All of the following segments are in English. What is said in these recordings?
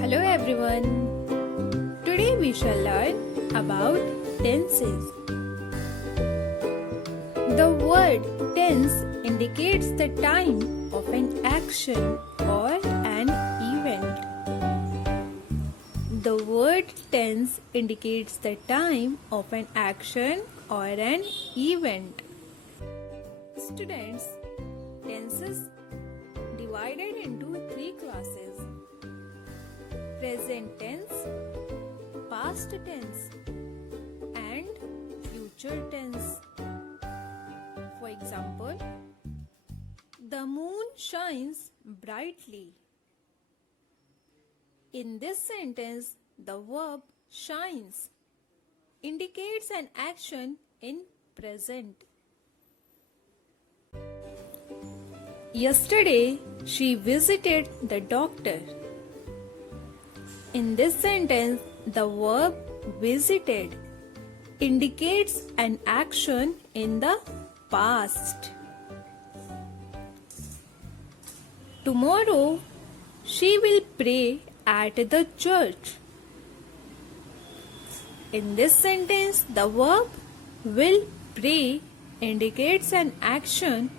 Hello everyone. Today we shall learn about tenses. The word tense indicates the time of an action or an event. The word tense indicates the time of an action or an event. Students, tenses divided into three classes: present tense, past tense, and future tense. For example, the moon shines brightly. In this sentence, the verb shines indicates an action in present. Yesterday, she visited the doctor. In this sentence, the verb visited indicates an action in the past. Tomorrow, she will pray at the church. In this sentence, the verb will pray indicates an action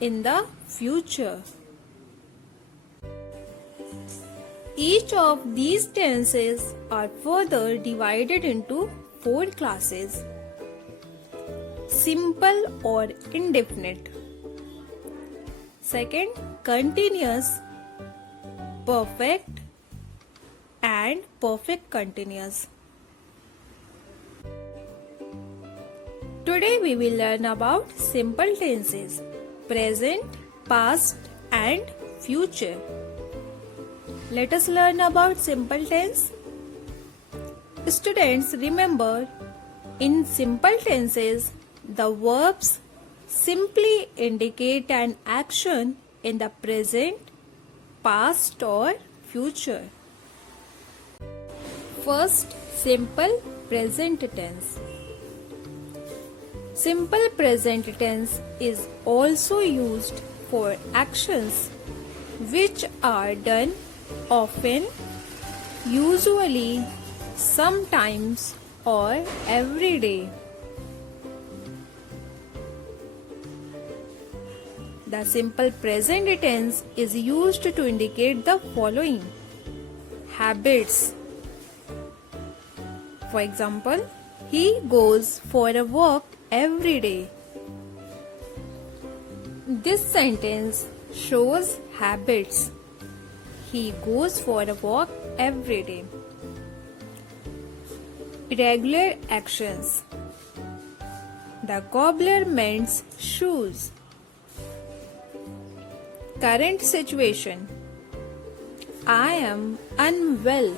in the future. Each of these tenses are further divided into four classes: simple or indefinite, second, continuous, perfect, and perfect continuous. Today we will learn about simple tenses: present, past, and future. Let us learn about simple tense. Students, remember, in simple tenses, the verbs simply indicate an action in the present, past, or future. First, simple present tense. Simple present tense is also used for actions which are done often, usually, sometimes, or every day. The simple present tense is used to indicate the following: habits. For example, he goes for a walk every day. This sentence shows habits. He goes for a walk every day. Irregular actions. The cobbler mends shoes. Current situation: I am unwell.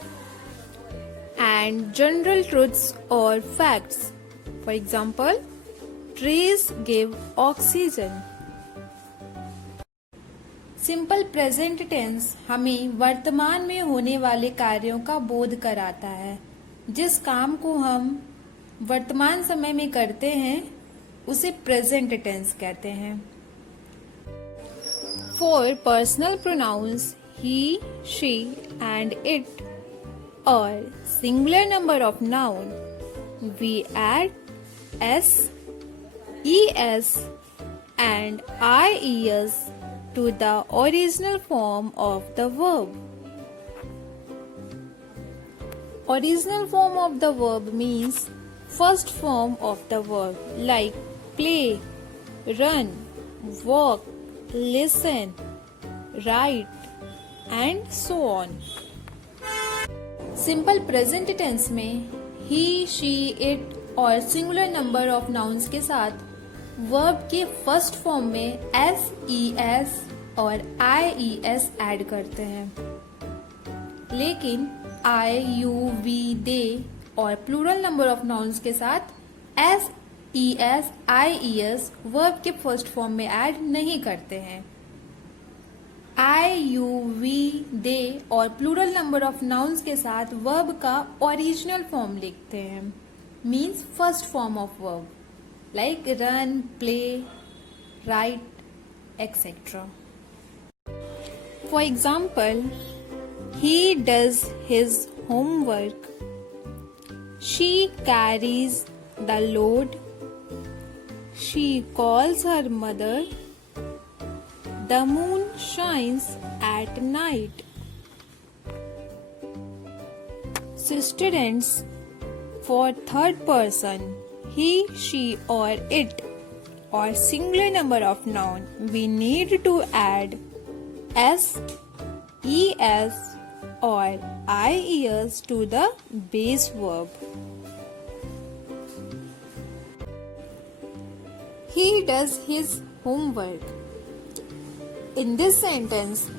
And general truths or facts. For example, trees give oxygen. Simple present tense हमें वर्तमान में होने वाले कार्यों का बोध कराता है. जिस काम को हम वर्तमान समय में करते हैं उसे प्रेजेंट टेंस कहते हैं. For personal pronouns he, she and it और singular number of noun we add s, es and ies to the original form of the verb. Original form of the verb means first form of the verb, like play, run, walk, listen, write, and so on. Simple present tense में he, she, it और singular number of nouns के साथ verb के first form में s, e s और i E S add करते हैं. लेकिन आई, यू, वी, दे और प्लूरल नंबर ऑफ नाउन्स के साथ एस, ई एस, आई ई एस वर्ब के फर्स्ट फॉर्म में ऐड नहीं करते हैं. आई, यू, वी, दे और प्लूरल नंबर ऑफ नाउन्स के साथ वर्ब का ओरिजिनल फॉर्म लिखते हैं, means first form of verb, like run, play, write, etc. For example, He does his homework. She carries the load. She calls her mother. The moon shines at night. So students, for third person, he, she or it or singular number of noun, we need to add s, es or ies to the base verb. He does his homework. In this sentence,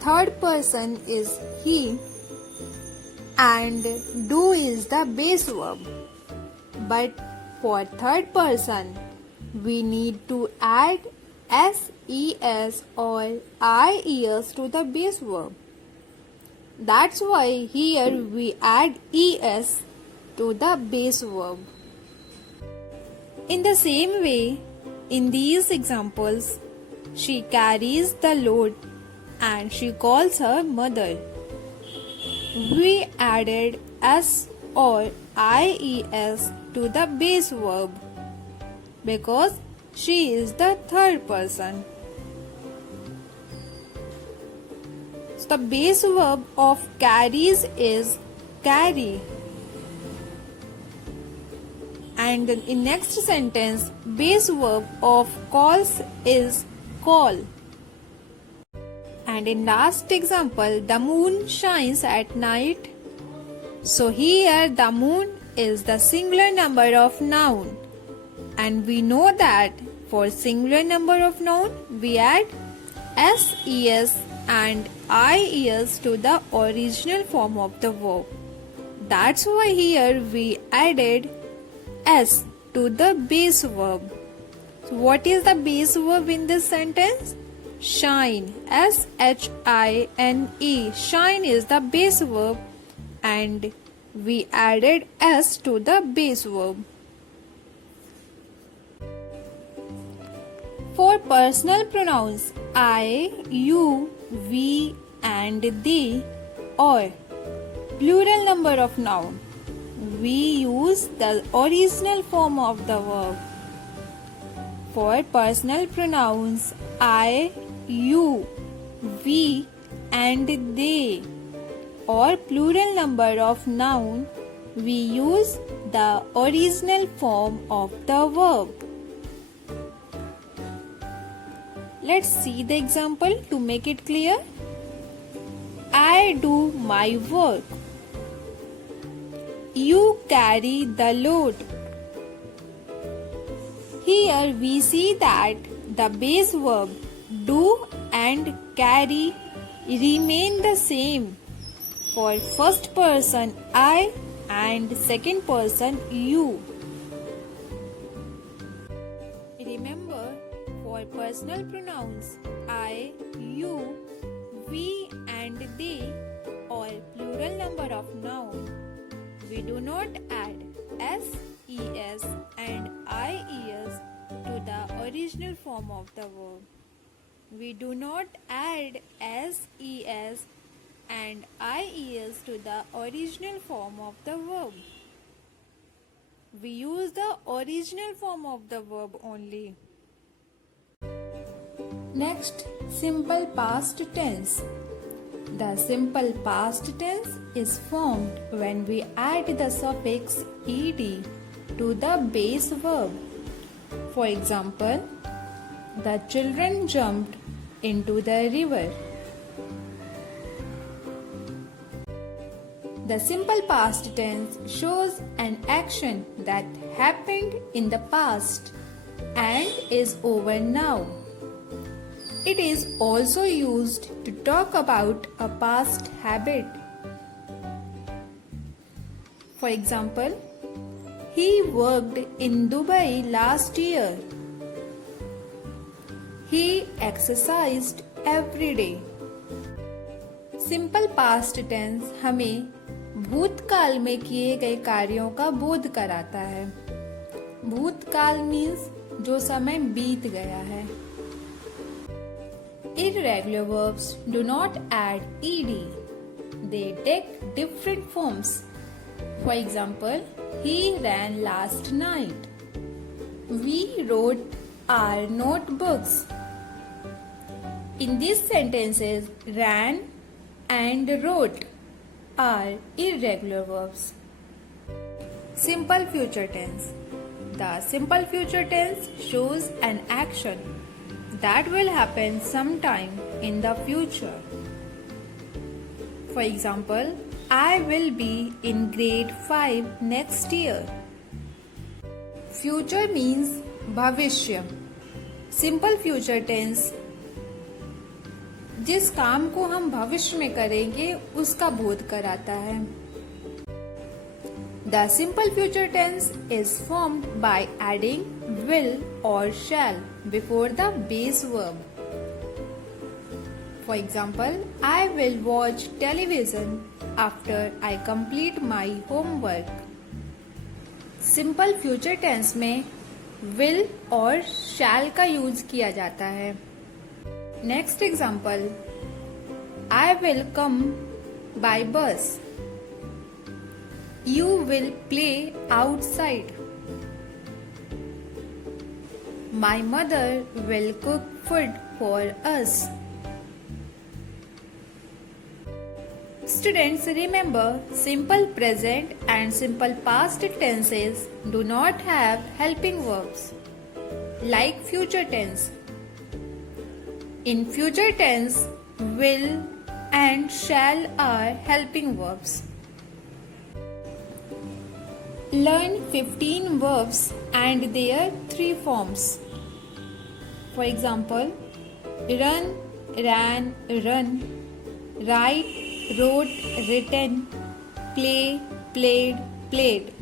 third person is he and do is the base verb. But for third person, we need to add ses or ies to the base verb. That's why here we add es to the base verb. In the same way, in these examples, she carries the load and she calls her mother. We added s or ies to the base verb because she is the third person. So the base verb of carries is carry. And in next sentence, base verb of calls is call. And in last example, the moon shines at night. So here the moon is the singular number of noun. And we know that for singular number of noun, we add ses and ies to the original form of the verb. That's why here we added s to the base verb. So what is the base verb in this sentence? Shine. shine. Shine is the base verb and we added s to the base verb. For personal pronouns I, you, we and they or plural number of noun, we use the original form of the verb. For personal pronouns I, you, we and they or plural number of noun, we use the original form of the verb. Let's see the example to make it clear. I do my work. You carry the load. Here we see that the base verb do and carry remain the same for first person I and second person you. Remember, for personal pronouns I, you, we and they or plural number of noun, we do not add ses and ies to the original form of the verb. We do not add ses and ies to the original form of the verb. We use the original form of the verb only. Next, simple past tense. The simple past tense is formed when we add the suffix ed to the base verb. For example, the children jumped into the river. The simple past tense shows an action that happened in the past and is over now. It is also used to talk about a past habit. For example, he worked in Dubai last year. He exercised every day. Simple past tense हमें भूतकाल में किए गए कार्यों का बोध कराता है. भूतकाल मीन्स जो समय बीत गया है. Irregular verbs do not add ed. they take different forms. For example, he ran last night. We wrote our notebooks. In these sentences, ran and wrote are irregular verbs. Simple future tense. The simple future tense shows an action that will happen sometime in the future. For example, I will be in grade 5 next year. Future means भविष्य. Simple future tense जिस काम को हम भविष्य में करेंगे उसका बोध कराता है. The simple future tense is formed by adding will or shall before the base verb. For example, I will watch television after I complete my homework. Simple future tense में will और shall का use किया जाता है. Next example, I will come by bus. You will play outside. My mother will cook food for us. Students, remember, simple present and simple past tenses do not have helping verbs like future tense. In future tense, will and shall are helping verbs. Learn 15 verbs and their 3 forms. For example, run, ran, run, write, wrote, written, play, played, played.